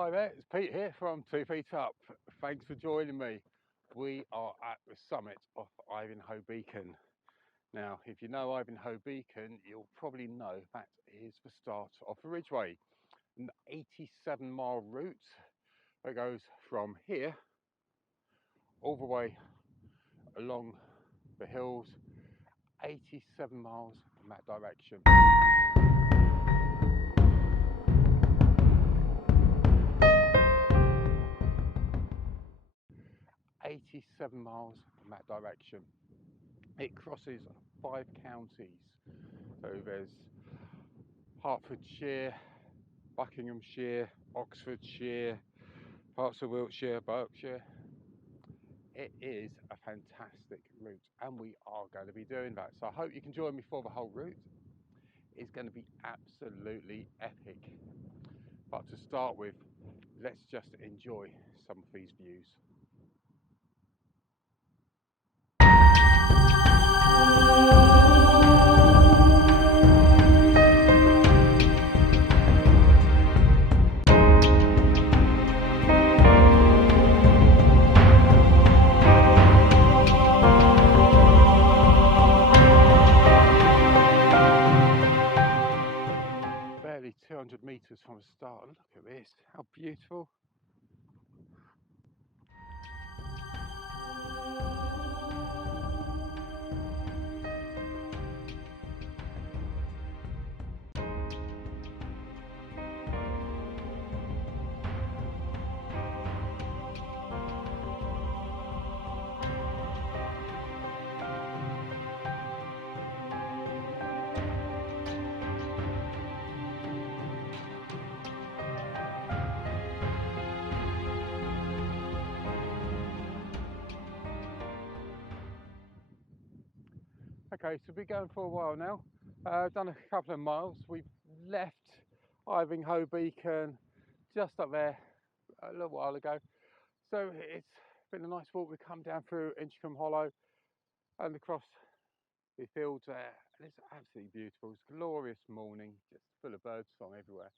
Hi there, it's Pete here from 2 Feet Up. Thanks for joining me. We are at the summit of Ivanhoe Beacon. Now, if you know Ivanhoe Beacon, you'll probably know that is the start of the Ridgeway, an 87-mile route that goes from here all the way along the hills, 87 miles in that direction. 87 miles in that direction. It crosses 5 counties. So there's Hertfordshire, Buckinghamshire, Oxfordshire, parts of Wiltshire, Berkshire. It is a fantastic route and we are going to be doing that. So I hope you can join me for the whole route. It's going to be absolutely epic. But to start with, let's just enjoy some of these views. Barely 200 meters from the start. Look at this, how beautiful. Okay, so we've been going for a while now. Done a couple of miles. We've left Ivanhoe Beacon just up there a little while ago. So it's been a nice walk. We've come down through Inchcombe Hollow and across the fields there. And it's absolutely beautiful. It's a glorious morning, just full of bird song everywhere.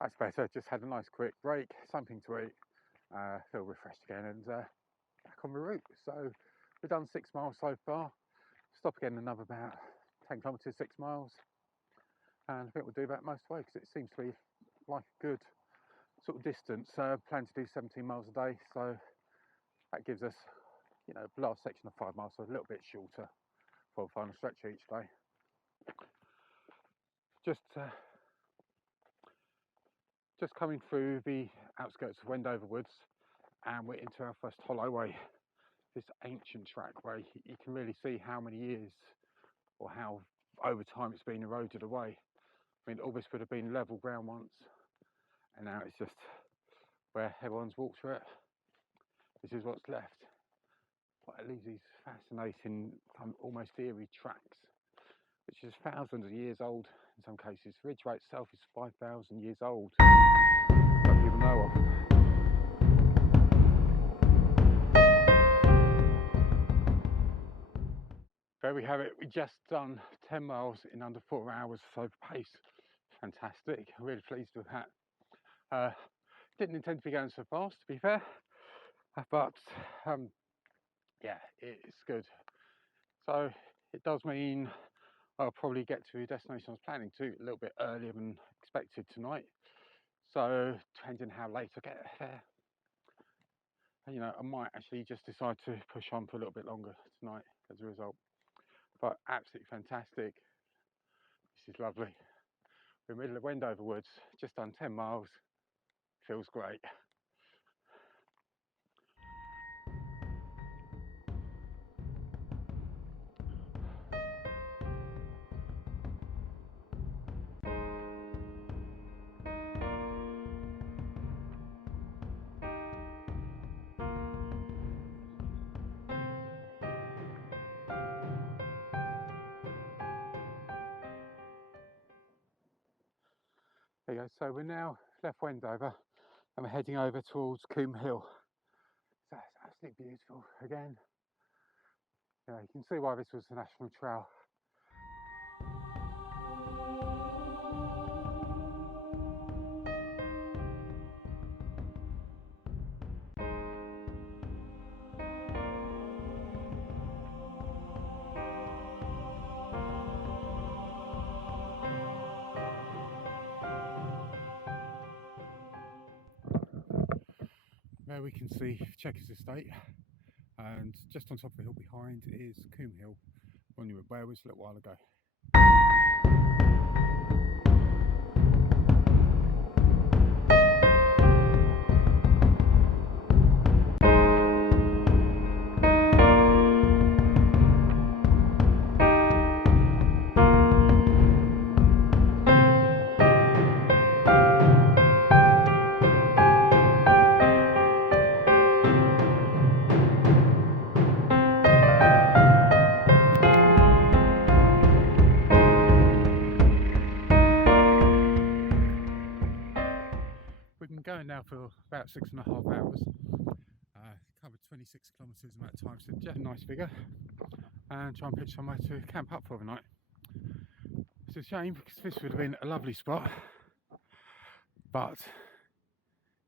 That's better. Just had a nice quick break, something to eat, feel refreshed again, and back on the route. So we've done 6 miles so far. Stop again another about 10 kilometres, 6 miles, and I think we'll do that most way because it seems to be like a good sort of distance. Plan to do 17 miles a day, so that gives us, you know, the last section of 5 miles, so a little bit shorter for the final stretch each day. Just coming through the outskirts of Wendover Woods, and we're into our first hollowway. This ancient trackway, you can really see how many years or how over time it's been eroded away. I mean, all this would have been level ground once, and now it's just where everyone's walked through it. This is what's left. But it leaves these fascinating, almost eerie tracks, which is thousands of years old in some cases. Ridgeway itself is 5,000 years old, that people know of. There we have it. We just done 10 miles in under 4 hours, so pace fantastic. Really pleased with that. Didn't intend to be going so fast, to be fair, but yeah, it's good. So it does mean I'll probably get to the destination I was planning to a little bit earlier than expected tonight. So depending how late I get there, you know, I might actually just decide to push on for a little bit longer tonight as a result. But absolutely fantastic. This is lovely. We're in the middle of Wendover Woods, just done 10 miles. Feels great. There you go. So we're now left Wendover and we're heading over towards Coombe Hill. So it's absolutely beautiful again. Yeah, you can see why this was the national trail. There we can see Chequers Estate, and just on top of the hill behind is Coombe Hill, one you were where was a little while ago. We've been going now for about 6.5 hours, covered 26 kilometres in that time, so just a nice figure, and try and pitch somewhere to camp up for the night. It's a shame because this would have been a lovely spot, but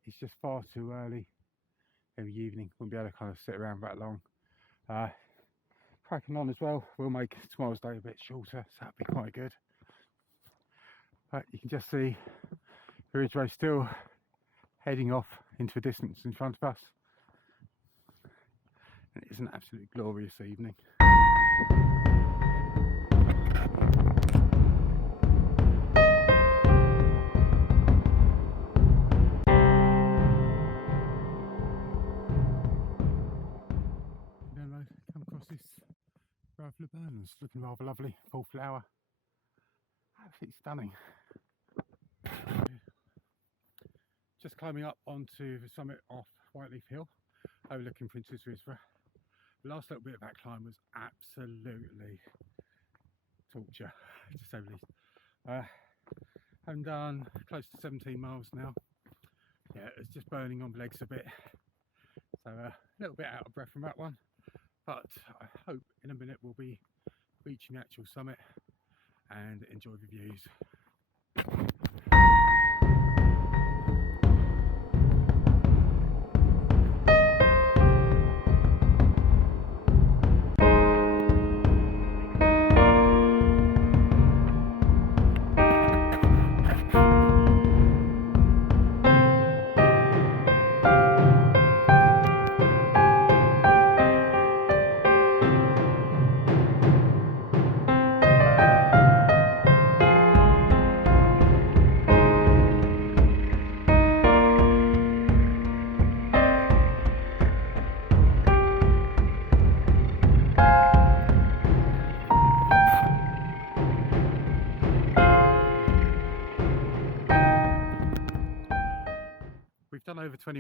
it's just far too early every evening. Wouldn't be able to kind of sit around that long. Cracking on as well, we'll make tomorrow's day a bit shorter, so that'd be quite good. But you can just see the Ridgeway still heading off into the distance in front of us. And it is an absolutely glorious evening. Then I come across this grove of laburnums, looking rather lovely, full flower. Absolutely stunning. Just climbing up onto the summit of Whiteleaf Hill, overlooking Princess Risborough. The last little bit of that climb was absolutely torture, to say the least. I've done close to 17 miles now. Yeah, it's just burning on the legs a bit, so a little bit out of breath from that one. But I hope in a minute we'll be reaching the actual summit and enjoy the views.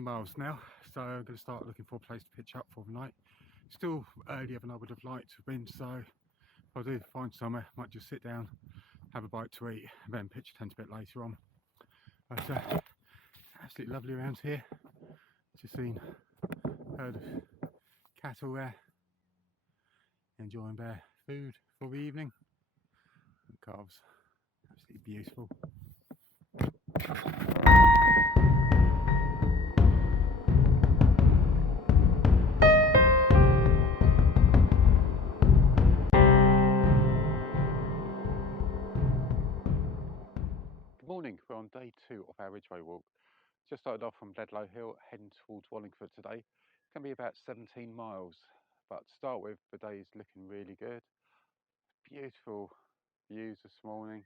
20 miles now, so I'm going to start looking for a place to pitch up for the night. Still earlier than I would have liked to have been, so if I do find somewhere, I might just sit down, have a bite to eat, and then pitch a tent a bit later on. But absolutely lovely around here. Just seen herd of cattle there, enjoying their food for the evening. And calves, absolutely beautiful. Good morning, we're on day 2 of our Ridgeway walk. Just started off from Bedlow Hill, heading towards Wallingford today. It's going to be about 17 miles, but to start with, the day is looking really good. Beautiful views this morning,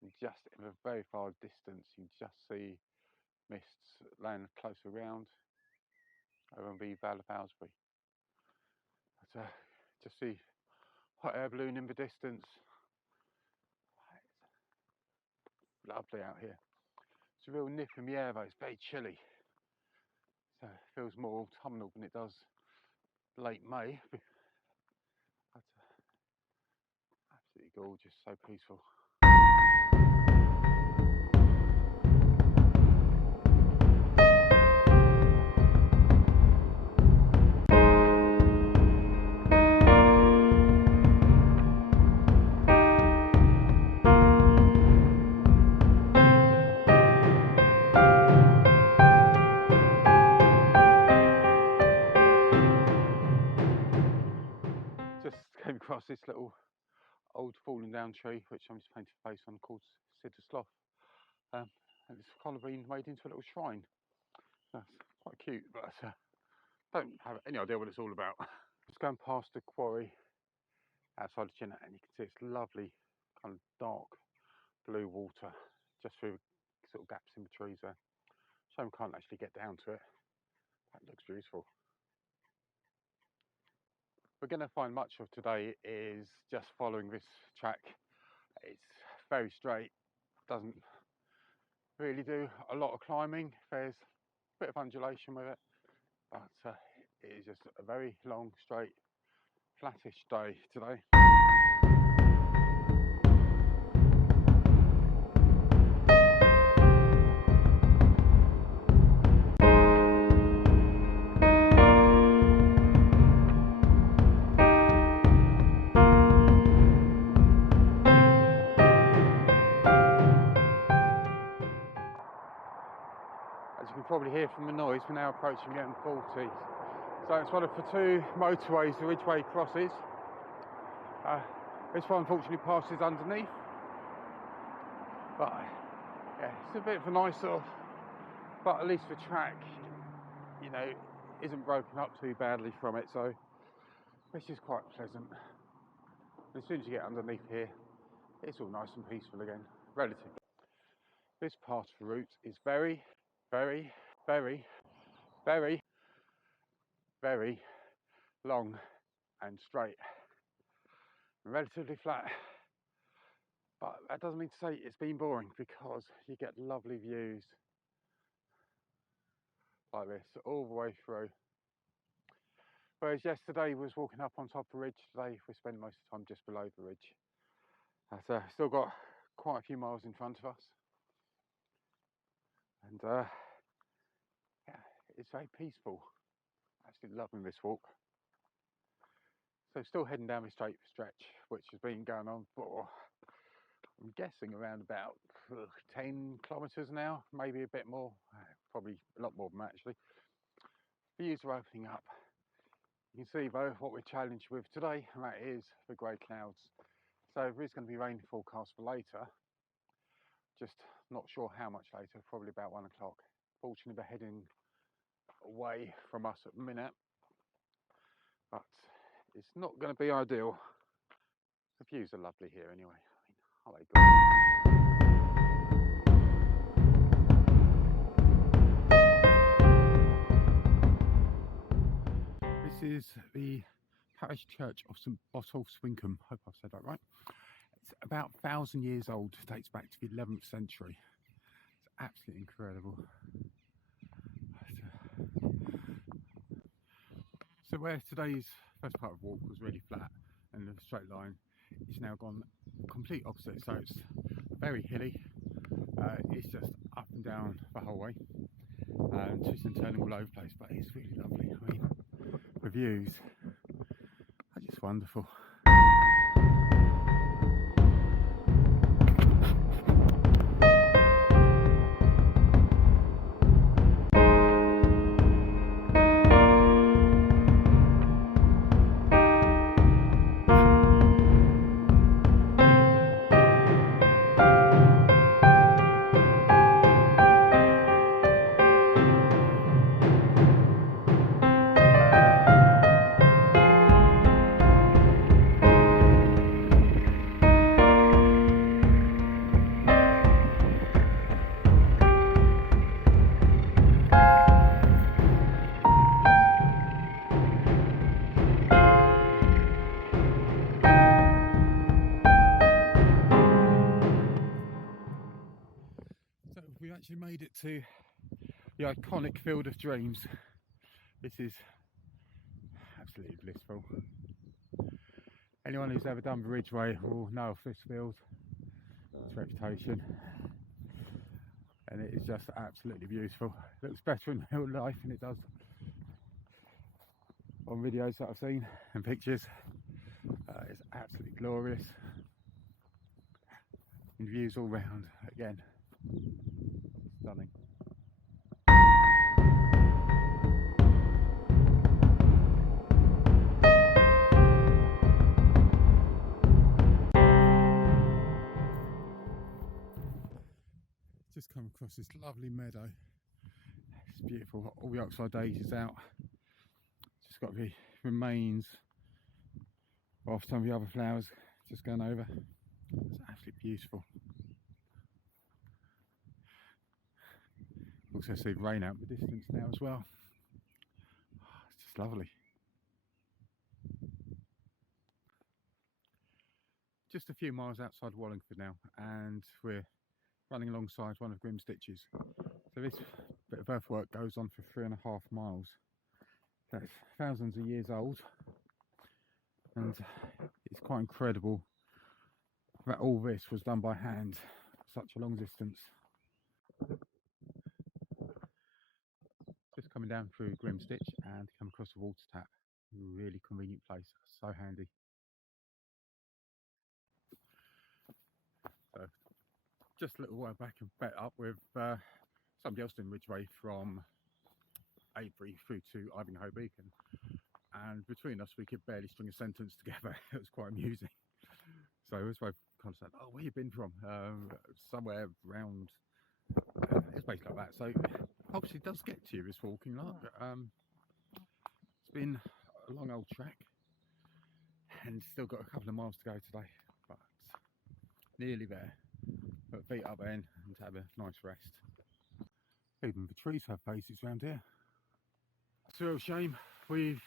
and just in a very far distance you can just see mists laying close around over on the Vale of Aylesbury. But just see hot air balloon in the distance. It's lovely out here. It's a real nip in the air though, it's very chilly. So it feels more autumnal than it does late May. But absolutely gorgeous, so peaceful. Just came across this little old fallen down tree which I'm just painting a face on, called Cedar Sloth, and it's kind of been made into a little shrine. That's quite cute, but don't have any idea what it's all about. Just going past the quarry outside of Chinna, and you can see it's lovely kind of dark blue water just through sort of gaps in the trees there. Shame I can't actually get down to it. That looks beautiful. We're going to find much of today is just following this track. It's very straight, doesn't really do a lot of climbing. There's a bit of undulation with it, but it is just a very long, straight, flattish day today. As you can probably hear from the noise, we're now approaching the M40. So it's one of the 2 motorways the Ridgeway crosses. This one unfortunately passes underneath. But yeah, it's a bit of an eyesore. But at least the track, you know, isn't broken up too badly from it. So this is quite pleasant. And as soon as you get underneath here, it's all nice and peaceful again, relatively. This part of the route is very, very, very, very, very long and straight and relatively flat, but that doesn't mean to say it's been boring, because you get lovely views like this all the way through. Whereas yesterday was walking up on top of the ridge, today we spend most of the time just below the ridge. So still got quite a few miles in front of us, and yeah, it's very peaceful. Absolutely loving this walk. So still heading down the straight stretch, which has been going on for, I'm guessing, around about 10 kilometres now, maybe a bit more, probably a lot more than that actually. Views are opening up. You can see though what we're challenged with today, and that is the grey clouds. So there is going to be rain forecast for later, just not sure how much later, probably about 1 o'clock. Fortunately they're heading away from us at the minute, but it's not going to be ideal. The views are lovely here anyway. I mean, are they gorgeous? This is the parish church of St Botolph Swincolm. Hope I've said that right. It's about 1,000 years old, dates back to the 11th century. It's absolutely incredible. So where today's first part of the walk was really flat and a straight line, it's now gone complete opposite. So it's very hilly. It's just up and down the whole way, twisting and turning all over the place. But it's really lovely. I mean, the views are just wonderful. We actually made it to the iconic Field of Dreams. This is absolutely blissful. Anyone who's ever done the Ridgeway will know of this field, its reputation, and it is just absolutely beautiful. It looks better in real life than it does on videos that I've seen and pictures. It's absolutely glorious, and views all round again. Stunning. Just come across this lovely meadow. It's beautiful. All the oxeye daisies out. Just got the remains of some of the other flowers just going over. It's absolutely beautiful. Also see the rain out in the distance now as well. It's just lovely. Just a few miles outside Wallingford now, and we're running alongside one of Grimm's ditches. So this bit of earthwork goes on for 3.5 miles. That's thousands of years old, and it's quite incredible that all this was done by hand such a long distance. Just coming down through Grimm's ditch and come across a water tap. Really convenient place, so handy. So just a little while back and met up with somebody else doing Ridgeway from Avebury through to Ivanhoe Beacon, and between us we could barely string a sentence together. It was quite amusing. So it was both kind of said, "Oh, where you been from?" Somewhere around. It's basically like that. So obviously it does get to you, this walking lot. It's been a long old trek and still got a couple of miles to go today, but nearly there. Put feet up in and have a nice rest. Even the trees have faces around here. It's a real shame. We've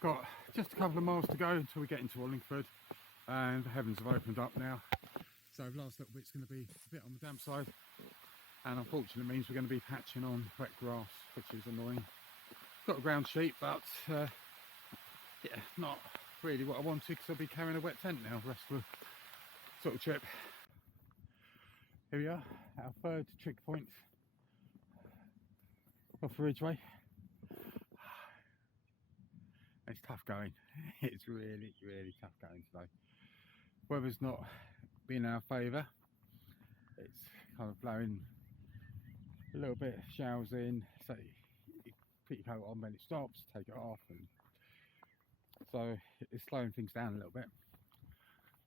got just a couple of miles to go until we get into Wallingford, and the heavens have opened up now. So the last little bit's going to be a bit on the damp side, and unfortunately it means we're going to be patching on wet grass, which is annoying. Got a ground sheet, but yeah, not really what I wanted, because I'll be carrying a wet tent now the rest of the sort of trip. Here we are, our third trick point off the Ridgeway. It's tough going. It's really, really tough going today. Weather's not been in our favour. It's kind of blowing a little bit, showers in, so you put your coat on when it stops, take it off, and so it's slowing things down a little bit.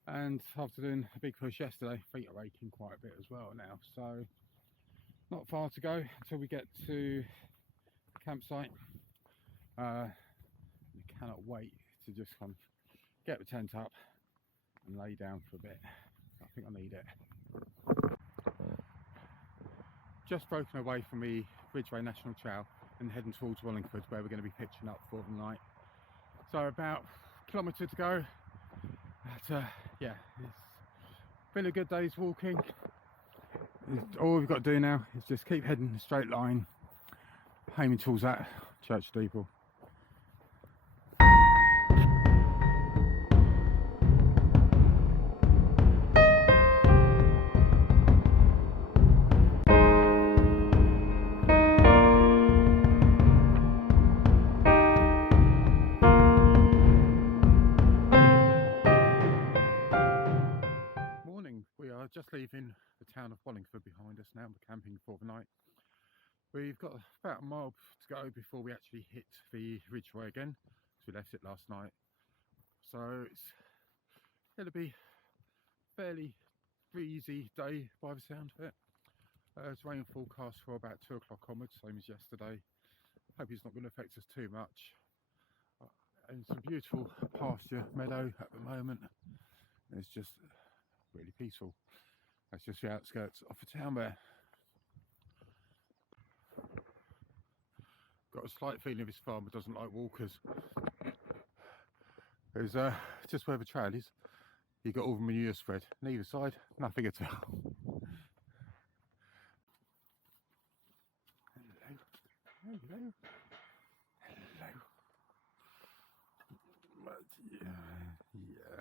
And after doing a big push yesterday, feet are aching quite a bit as well now, so not far to go until we get to the campsite. We cannot wait to just kind of get the tent up and lay down for a bit. I think I need it. Just broken away from the Ridgeway National Trail and heading towards Wallingford, where we're going to be pitching up for the night. So about a kilometre to go. But yeah, it's been a good day's walking. All we've got to do now is just keep heading in a straight line, aiming towards that church steeple. town of Wallingford behind us now. We're camping for the night. We've got about a mile to go before we actually hit the Ridgeway again, so we left it last night. So it's going to be a fairly breezy day by the sound of it. It's rain forecast for about 2 o'clock onwards, same as yesterday. Hope it's not going to affect us too much. And some beautiful pasture meadow at the moment. It's just really peaceful. That's just the outskirts of the town there. Got a slight feeling this farmer doesn't like walkers. There's just where the trail is, you've got all the manure spread. On either side, nothing at all. Hello. Hello. Hello. But yeah.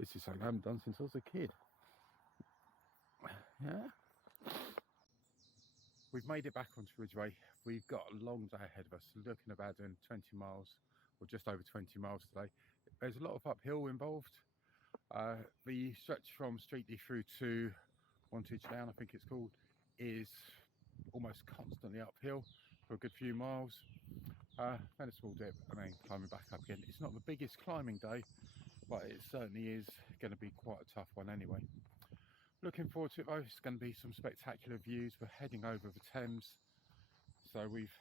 This is something I haven't done since I was a kid. Yeah. We've made it back onto Ridgeway. We've got a long day ahead of us, looking about doing 20 miles, or just over 20 miles today. There's a lot of uphill involved. The stretch from Streetley through to Wantage Down, I think it's called, is almost constantly uphill for a good few miles. Then a small dip and then climbing back up again. It's not the biggest climbing day, but it certainly is going to be quite a tough one anyway. Looking forward to it though. It's going to be some spectacular views. We're heading over the Thames, so we've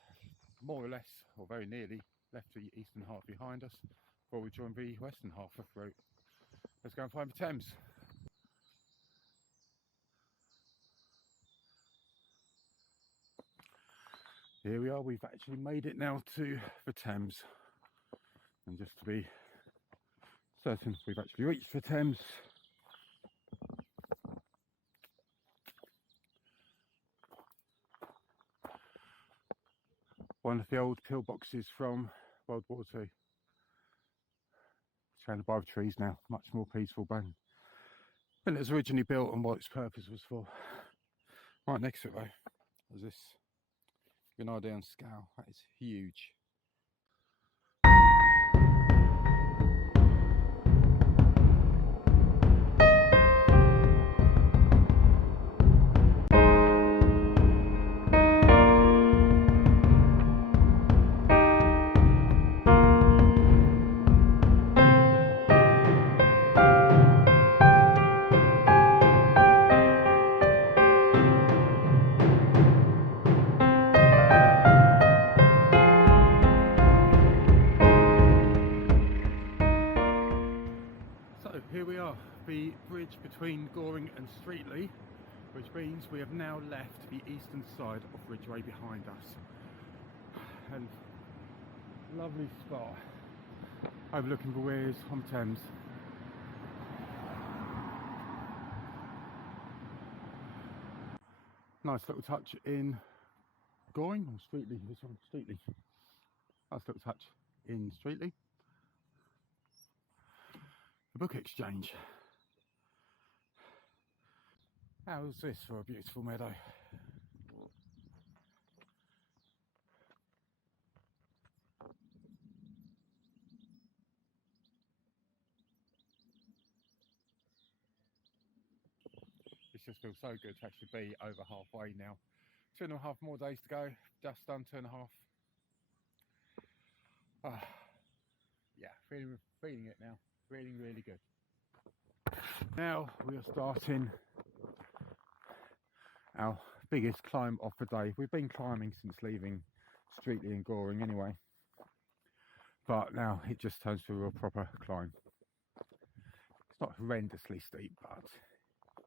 more or less, or very nearly, left the eastern half behind us before we join the western half of the route. Let's go and find the Thames. Here we are, we've actually made it now to the Thames. And just to be certain we've actually reached the Thames, one of the old pillboxes from World War II. Surrounded by the trees now, much more peaceful than when it was originally built and what its purpose was for. Right next to it though, there's this, an idea on scale, that is huge. Here we are, the bridge between Goring and Streetley, which means we have now left the eastern side of Ridgeway behind us. And lovely spot overlooking the weirs on Thames. Nice little touch in Goring, or Streetley, this one, Streetley. Nice little touch in Streetley. Book exchange. How's this for a beautiful meadow? It just feels so good to actually be over halfway now. 2.5 more days to go, just done 2.5. Yeah, feeling it now. Feeling really good. Now we are starting our biggest climb of the day. We've been climbing since leaving Streetley and Goring anyway, but now it just turns to a real proper climb. It's not horrendously steep, but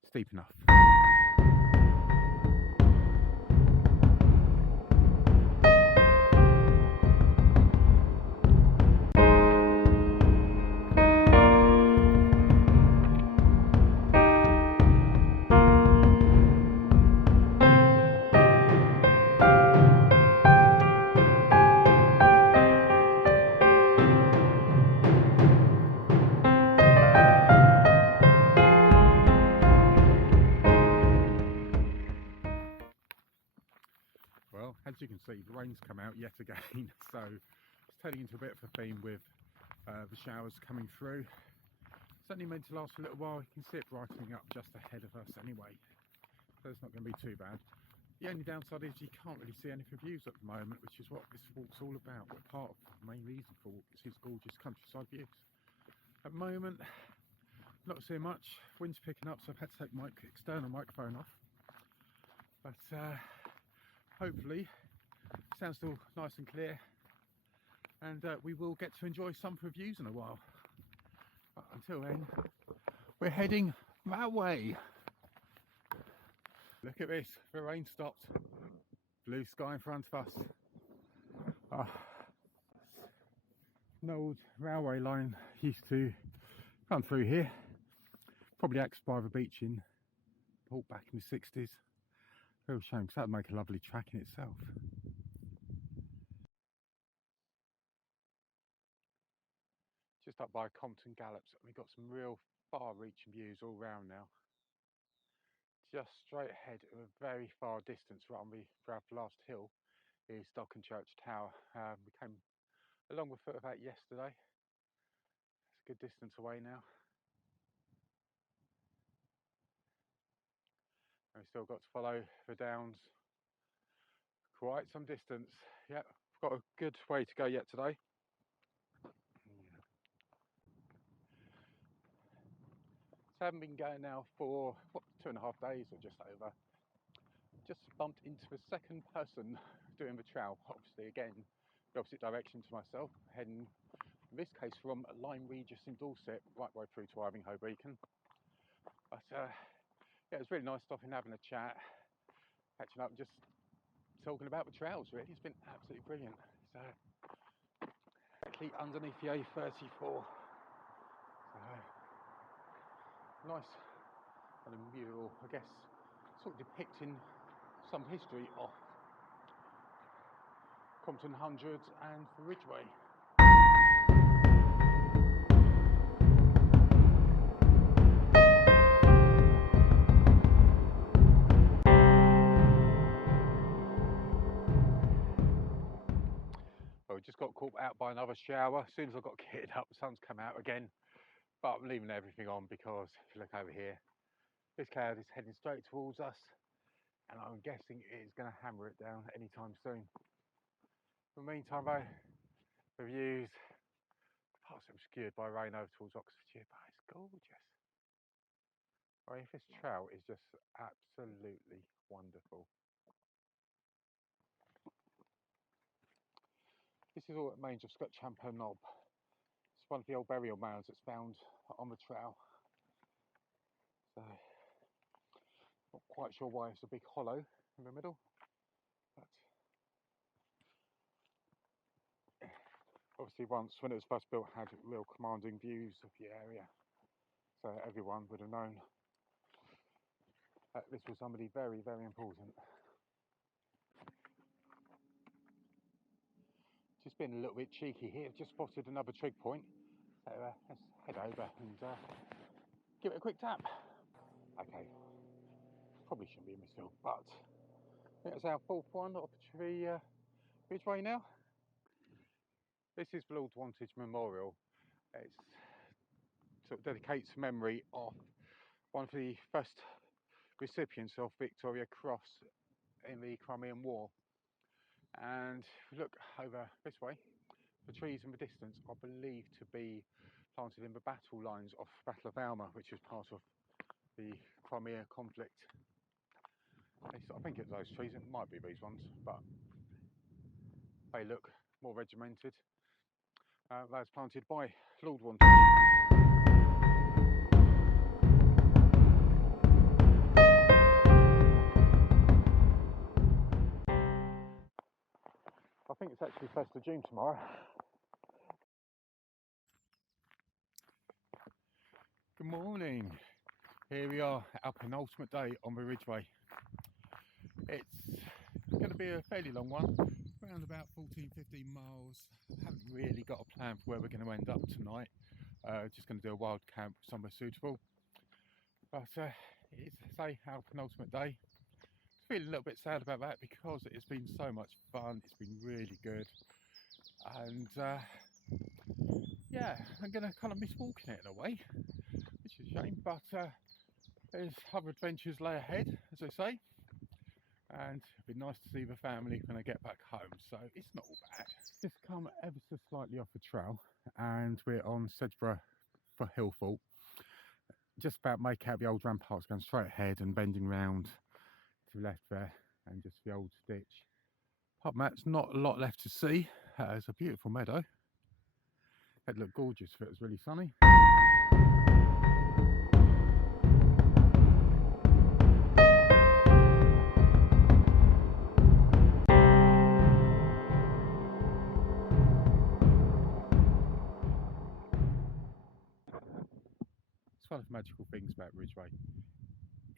steep enough. Well, as you can see, the rain's come out yet again, so it's turning into a bit of a theme with the showers coming through. It's only meant to last for a little while. You can see it brightening up just ahead of us anyway, so it's not going to be too bad. The only downside is you can't really see any of the views at the moment, which is what this walk's all about. But part of the main reason for it is these gorgeous countryside views. At the moment, not seeing much. Wind's picking up, so I've had to take my external microphone off. But hopefully, sounds still nice and clear, and we will get to enjoy some of the views in a while. But until then, we're heading that way. Look at this, the rain stopped. Blue sky in front of us. An old railway line used to run through here. Probably axed by the beach in Port back in the 60s. Real shame, because that would make a lovely track in itself. Just up by Compton Gallops, and we've got some real far-reaching views all round now. Just straight ahead, of a very far distance, right on the last hill, is Stokenchurch Tower. We came along the foot of that yesterday. It's a good distance away now. And we've still got to follow the downs quite some distance. Yeah, we've got a good way to go yet today. So I haven't been going now for, 2.5 days or just over. Just bumped into the second person doing the trail, obviously again, the opposite direction to myself, heading, in this case, from Lyme Regis in Dorset, right way through to Ivinghoe Beacon. But yeah, it was really nice stopping, having a chat, catching up, and just talking about the trails really. It's been absolutely brilliant. So, actually underneath the A34. Nice and a mural, I guess, sort of depicting some history of Compton Hundreds and Ridgeway. Well, we just got caught out by another shower. As soon as I got kitted up, the sun's come out again. But I'm leaving everything on because if you look over here, this cloud is heading straight towards us, and I'm guessing it's going to hammer it down anytime soon. In the meantime though, the views, parts obscured by rain over towards Oxfordshire, but it's gorgeous. I mean, this trail is just absolutely wonderful. This is all at Mange of Scutchamper Knob. It's one of the old burial mounds that's found on the trail. So, not quite sure why it's a big hollow in the middle, but obviously once, when it was first built, had real commanding views of the area. So everyone would have known that this was somebody very, very important. Just being a little bit cheeky here, just spotted another trig point. So let's head over and give it a quick tap. Okay, probably shouldn't be in this field, but it's our fourth one of the Ridgeway now. This is the Lord Wantage Memorial. It's sort of dedicates memory of one of the first recipients of Victoria Cross in the Crimean War. And if you look over this way, the trees in the distance are believed to be planted in the battle lines of the Battle of Alma, which is part of the Crimea conflict. I think it's those trees, it might be these ones, but they look more regimented. That's planted by Lord Wantage. I think it's actually 1st of June tomorrow. Good morning. Here we are, our penultimate day on the Ridgeway. It's going to be a fairly long one, around about 14-15 miles. Haven't really got a plan for where we're going to end up tonight. Just going to do a wild camp somewhere suitable. But it's, say, our penultimate day. Feeling a little bit sad about that because it's been so much fun. It's been really good, and yeah, I'm going to kind of miss walking it in a way, which is a shame, but there's other adventures lay ahead, as they say, and it'd be nice to see the family when I get back home, so it's not all bad. Just come ever so slightly off the trail, and we're on Sedgeborough for Hillfort. Just about make out the old ramparts going straight ahead and bending round to the left there, and just the old ditch. Apart from that, there's not a lot left to see. It's a beautiful meadow. It'd look gorgeous if it was really sunny. It's one of the magical things about Ridgeway.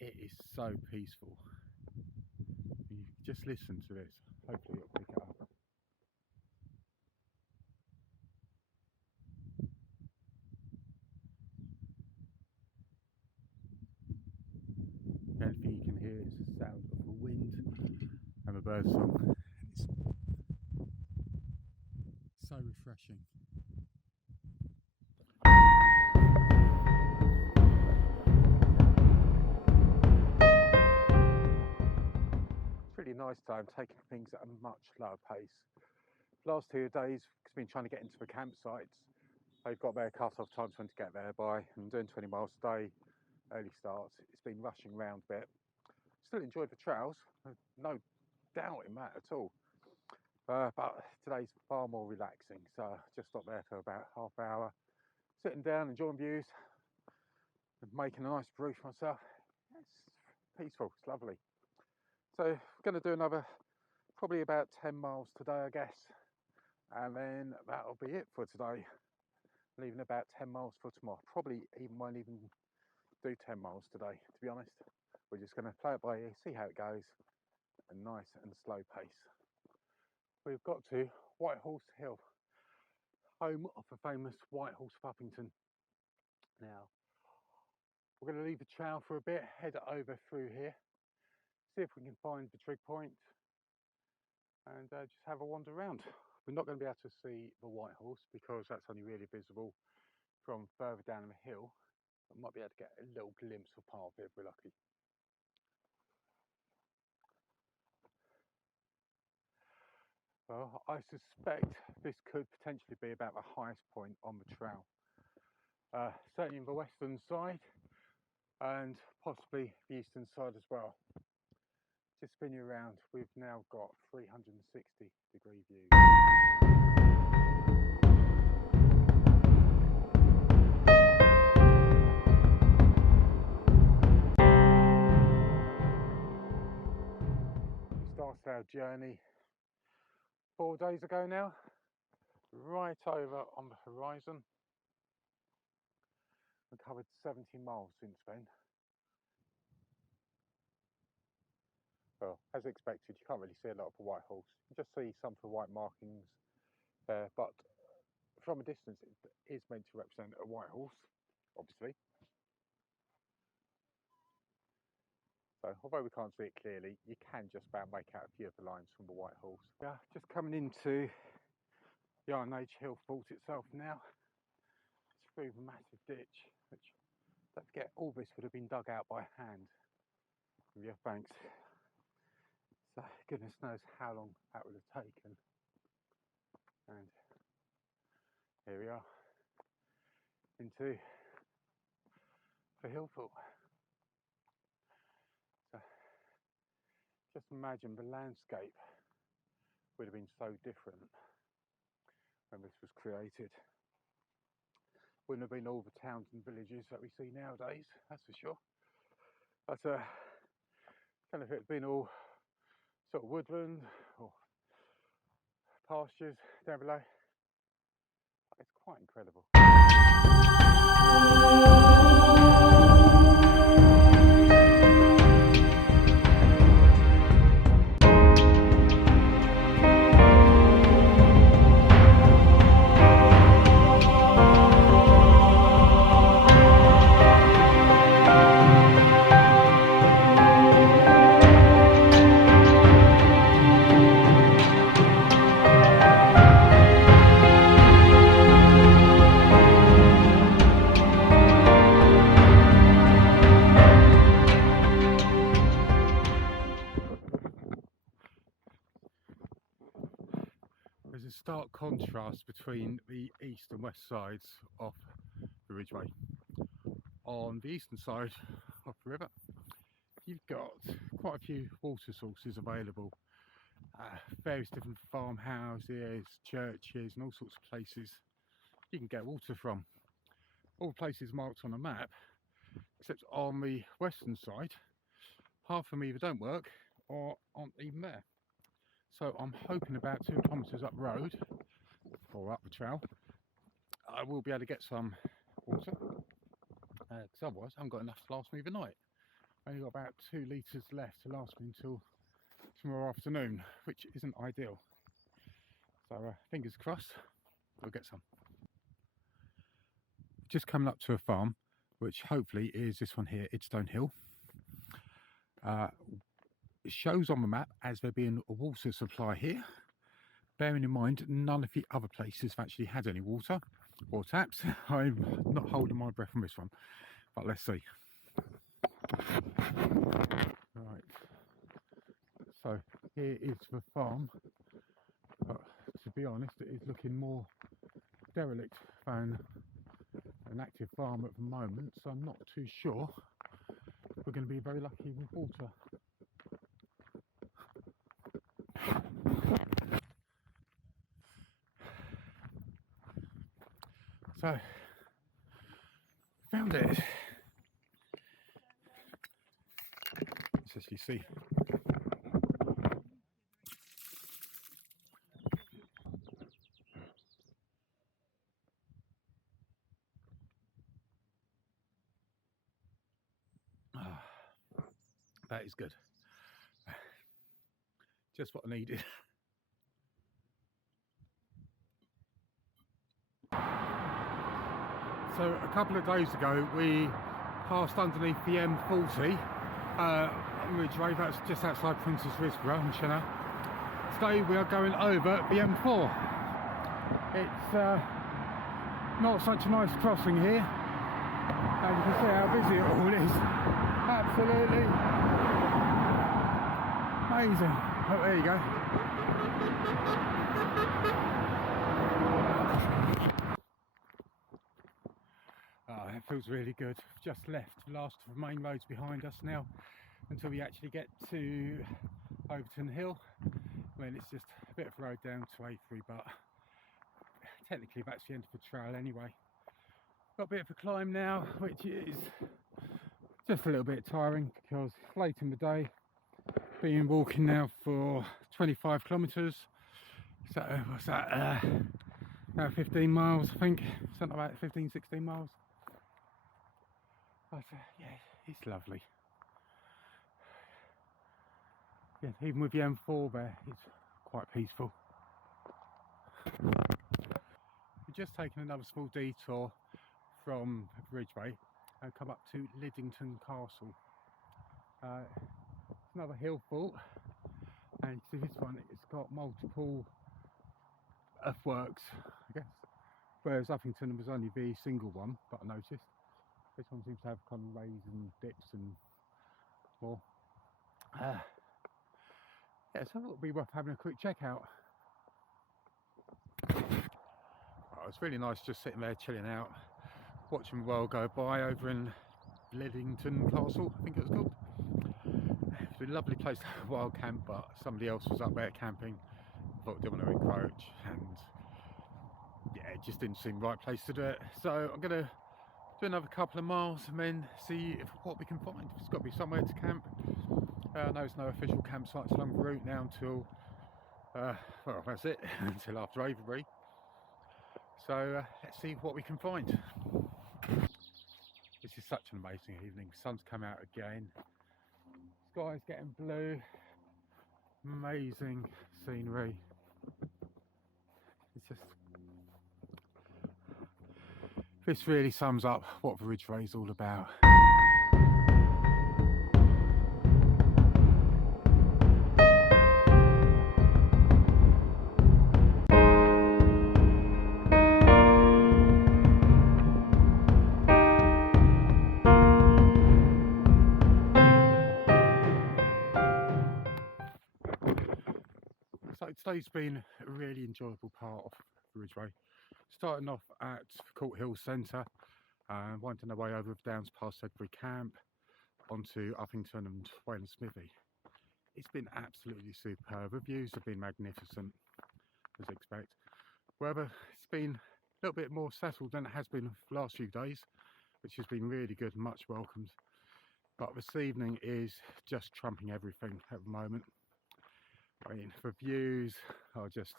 It is so peaceful. You just listen to this. Hopefully it'll pick it up. The only thing you can hear is the sound of the wind and the bird song. It's so refreshing. It's really nice today. I'm taking things at a much slower pace. The last 2 days, I've been trying to get into the campsites. They've got their cut-off times when to get there by. I'm doing 20 miles a day, early starts. It's been rushing around a bit. Still enjoyed the trails, no doubt in that at all. But today's far more relaxing, so I just stopped there for about half hour, sitting down, enjoying views, and making a nice brew for myself. It's peaceful, it's lovely. So I'm going to do another, probably about 10 miles today, I guess, and then that'll be it for today. Leaving about 10 miles for tomorrow. Probably won't even do 10 miles today, to be honest. We're just going to play it by ear, see how it goes, a nice and slow pace. We've got to Whitehorse Hill, home of the famous Whitehorse of Uppington. Now, we're going to leave the trail for a bit, head over through here, see if we can find the trig point, and just have a wander around. We're not going to be able to see the Whitehorse because that's only really visible from further down the hill. I might be able to get a little glimpse of part of it if we're lucky. Well, I suspect this could potentially be about the highest point on the trail. Certainly in the western side and possibly the eastern side as well. Just spin you around, we've now got 360-degree view. We started our journey 4 days ago now, right over on the horizon. We covered 70 miles since then. Well, as expected, you can't really see a lot of the Whitehorse. You just see some of the white markings there, but from a distance it is meant to represent a Whitehorse, obviously. So although we can't see it clearly, you can just about make out a few of the lines from the Whitehorse. Yeah, just coming into the Iron Age Hillfort itself now. It's through the massive ditch, which, don't forget, all this would have been dug out by hand from the banks. So goodness knows how long that would have taken. And here we are into the Hillfort. So just imagine the landscape would have been so different when this was created. Wouldn't have been all the towns and villages that we see nowadays, that's for sure. But kind of it had been all sort of woodland or pastures down below. It's quite incredible. there's a stark contrast between the east and west sides of the Ridgeway. On the eastern side of the river, you've got quite a few water sources available, various different farmhouses, churches and all sorts of places you can get water from. All places marked on a map, except on the western side, half of them either don't work or aren't even there. So I'm hoping about 2 kilometres up the road, or up the trail, I will be able to get some water, because otherwise I haven't got enough to last me the night. Only got about 2 litres left to last me until tomorrow afternoon, which isn't ideal. So fingers crossed, we'll get some. Just coming up to a farm, which hopefully is this one here, Idstone Hill. It shows on the map as there being a water supply here. Bearing in mind, none of the other places have actually had any water or taps. I'm not holding my breath on this one, but let's see. Right, so here is the farm, but to be honest, it is looking more derelict than an active farm at the moment, so I'm not too sure we're going to be very lucky with water. So, found it. Let's actually see. That is good. Just what I needed. So a couple of days ago we passed underneath the M40 Ridgeway, that's just outside Princess Risborough in Shanna. Today we are going over the M4. It's not such a nice crossing here, and you can see how busy it all is. Absolutely amazing. Oh, there you go. Oh, that feels really good. Just left the last of the main roads behind us now until we actually get to Overton Hill. I mean, it's just a bit of a road down to A3, but technically that's the end of the trail anyway. Got a bit of a climb now, which is just a little bit tiring because it's late in the day. Been walking now for 25 kilometres. So what's that? About 15 miles, I think. Something like 15, 16 miles. But yeah, it's lovely. Yeah, even with the M4 there, it's quite peaceful. We've just taken another small detour from Ridgeway and come up to Liddington Castle. It's another hill fort, and see this one, it's got multiple earthworks, I guess, whereas Uffington was only the single one, but I noticed this one seems to have kind of rays and dips and more. Yeah, so it would be worth having a quick check out. Oh, it's really nice just sitting there chilling out, watching the world go by over in Liddington Castle, I think it was called. It's a lovely place to have a wild camp, but somebody else was up there camping. I thought I didn't want to encroach, and yeah, it just didn't seem the right place to do it. So I'm going to do another couple of miles and then see what we can find. There's got to be somewhere to camp. I know there's no official campsites along the route now until, well, that's it, until after Avebury. So let's see what we can find. This is such an amazing evening. Sun's come out again. Sky's getting blue. Amazing scenery. It's just, this really sums up what the Ridgeway is all about. So today's been a really enjoyable part of Ridgeway. Starting off at Court Hill Centre, winding our way over Downs past Sedbury Camp, onto Uppington and Wayland Smithy. It's been absolutely superb. The views have been magnificent, as I expect. However, it's been a little bit more settled than it has been the last few days, which has been really good and much welcomed. But this evening is just trumping everything at the moment. I mean, the views are just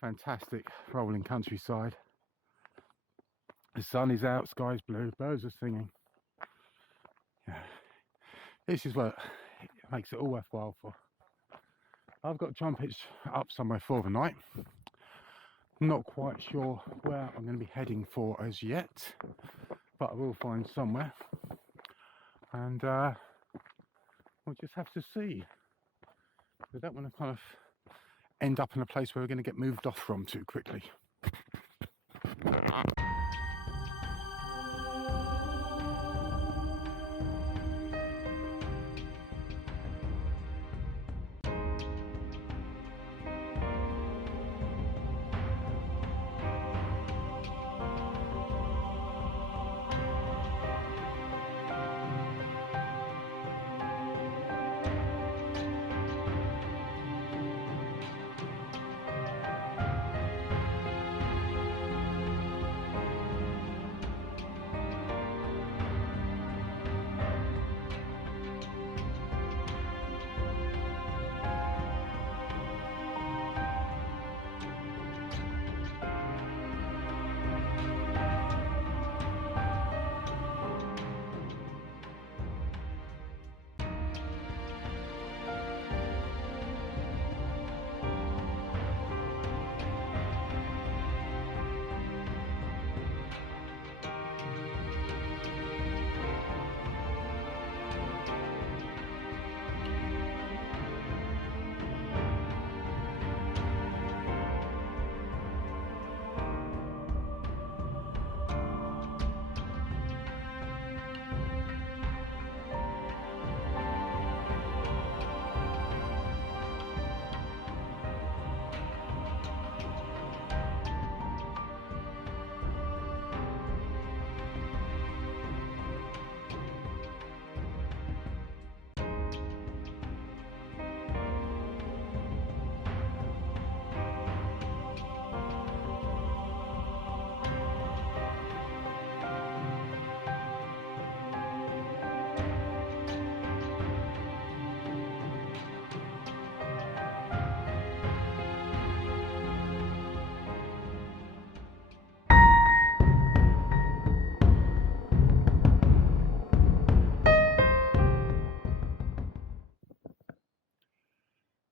fantastic, rolling countryside. The sun is out, sky's blue, birds are singing. Yeah. This is what makes it all worthwhile for. I've got trumpets up somewhere for the night. Not quite sure where I'm going to be heading for as yet, but I will find somewhere. And we'll just have to see. We don't want to kind of end up in a place where we're going to get moved off from too quickly.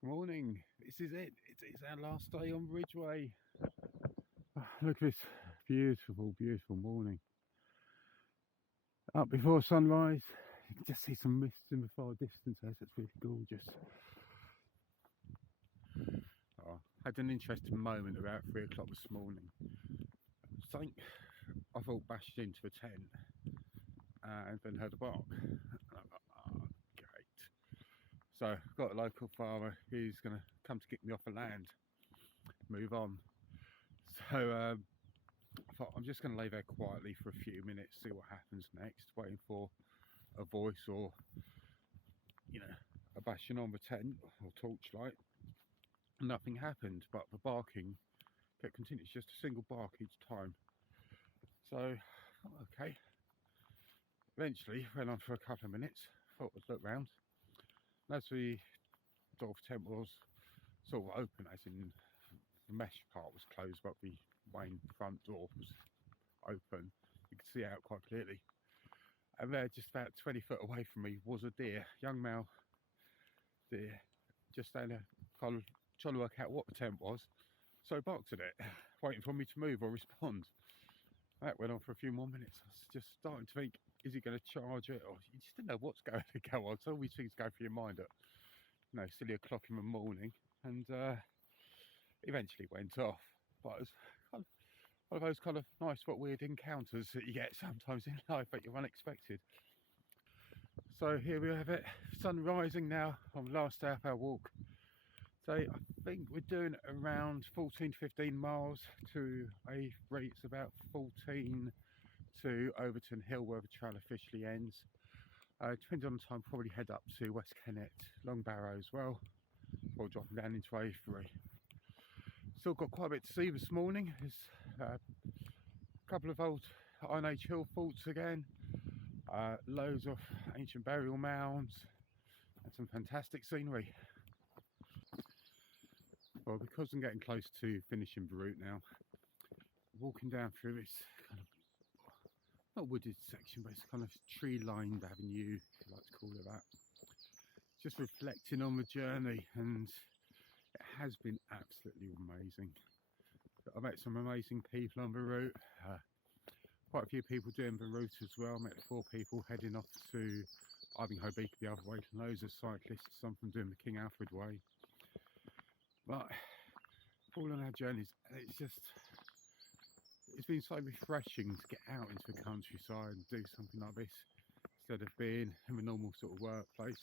Morning, this is it. It's our last day on Ridgeway. Look at this beautiful, beautiful morning. Up before sunrise, you can just see some mist in the far distance. It's really gorgeous. Oh, I had an interesting moment about 3 o'clock this morning. Something I thought bashed into the tent and then heard a bark. And I thought, oh, great. So I've got a local farmer who's going to come to kick me off the land, move on. So I thought I'm just going to lay there quietly for a few minutes, see what happens next, waiting for a voice or, you know, a bashing on the tent or torchlight. Nothing happened, but the barking kept continuing. It's just a single bark each time. So, okay. Eventually, went on for a couple of minutes, thought I'd look round. As the door of the tent was sort of open, as in the mesh part was closed, but the main front door was open. You could see out quite clearly. And there, just about 20 foot away from me, was a deer, young male deer, just standing there, kind of trying to work out what the tent was. So I barked at it, waiting for me to move or respond. That went on for a few more minutes. I was just starting to think, is he going to charge it? Or you just didn't know what's going to go on. So all these things go through your mind at, you know, silly o'clock in the morning. And eventually went off. But it was kind of one of those kind of nice but weird encounters that you get sometimes in life that you're unexpected. So here we have it, sun rising now on the last day of our walk. So I think we're doing around 14 to 15 miles to Avebury. It's about 14 to Overton Hill where the trail officially ends. Depending on the time, probably head up to West Kennet, Long Barrow as well, or dropping down into Avebury. Still got quite a bit to see this morning. There's a couple of old Iron Age hill forts again, loads of ancient burial mounds, and some fantastic scenery. Well, because I'm getting close to finishing the route now, walking down through this kind of, not wooded section, but it's kind of tree-lined avenue, if you like to call it that. Just reflecting on the journey, and it has been absolutely amazing. I've met some amazing people on the route, quite a few people doing the route as well. I met 4 people heading off to Ivinghoe Beacon the other way, loads of cyclists, some from doing the King Alfred Way. But all on our journeys, it's been so refreshing to get out into the countryside and do something like this instead of being in the normal sort of workplace.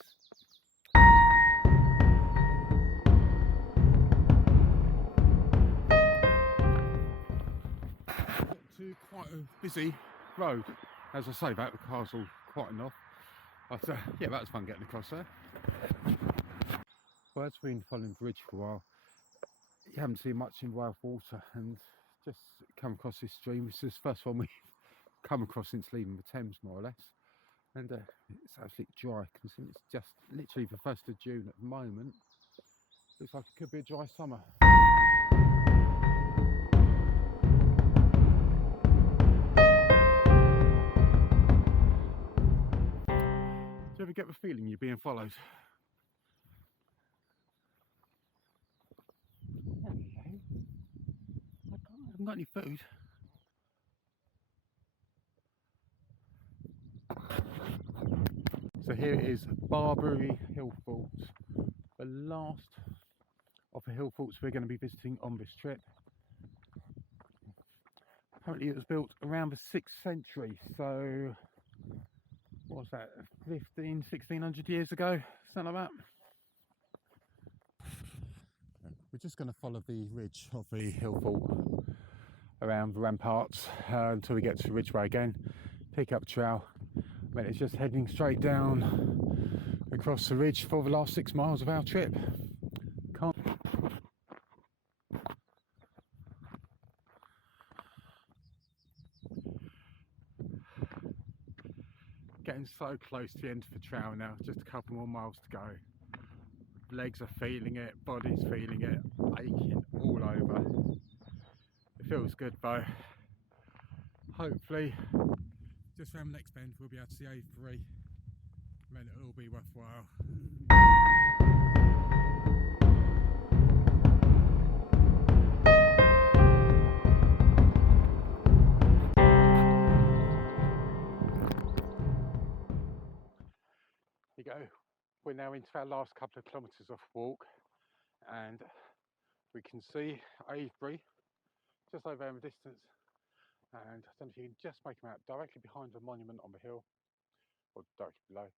Got to quite a busy road. As I say that, the car's all quite enough. But yeah, that was fun getting across there. Well, as we've been following the bridge for a while, you haven't seen much in wild water, and just come across this stream. This is the first one we've come across since leaving the Thames, more or less. And it's absolutely dry, considering it's just literally the 1st of June at the moment. Looks like it could be a dry summer. Do you ever get the feeling you're being followed? Hello. I haven't got any food. So here is Barbary Hill Fort, the last of the hill forts we're going to be visiting on this trip. Apparently it was built around the 6th century, so what's that, 1600 years ago, something like that. We're just going to follow the ridge of the hill fort around the ramparts until we get to Ridgeway again, pick up trail. I mean, it's just heading straight down across the ridge for the last 6 miles of our trip. Getting so close to the end of the trail now, just a couple more miles to go. Legs are feeling it, body's feeling it, aching all over. It feels good though. Hopefully, just around the next bend we'll be able to see Avebury, and then it'll all be worthwhile. Here you go. We're now into our last couple of kilometres of walk, and we can see Avebury just over in the distance, and I don't know if you can just make them out directly behind the monument on the hill, or directly below.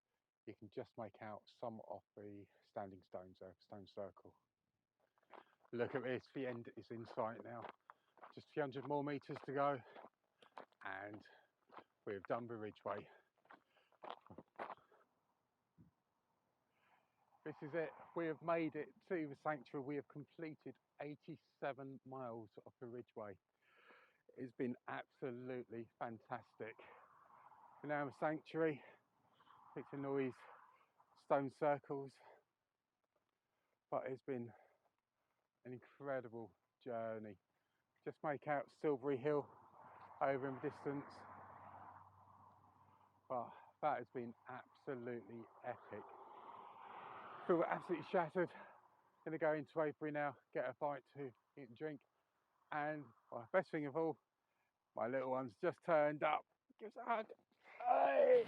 You can just make out some of the standing stones there, stone circle. Look at this, the end is in sight now. Just a few hundred more metres to go, and we've done the Ridgeway. This is it, we have made it to the sanctuary. We have completed 87 miles of the Ridgeway. It's been absolutely fantastic. We're now in the sanctuary, picking all these stone circles, but it's been an incredible journey. Just make out Silbury Hill over in the distance. Well, that has been absolutely epic. Feel absolutely shattered. Gonna go into Avebury now, get a bite to eat and drink, and well, best thing of all, my little one's just turned up. Give us a hug. Hey!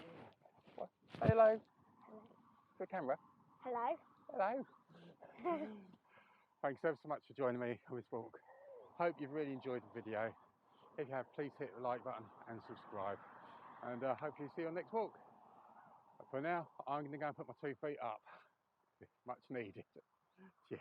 Say hello. To the camera. Hello. Hello. Thanks ever so much for joining me on this walk. Hope you've really enjoyed the video. If you have, please hit the like button and subscribe. And hopefully see you on next walk. But for now, I'm going to go and put my 2 feet up. Much needed. Yeah.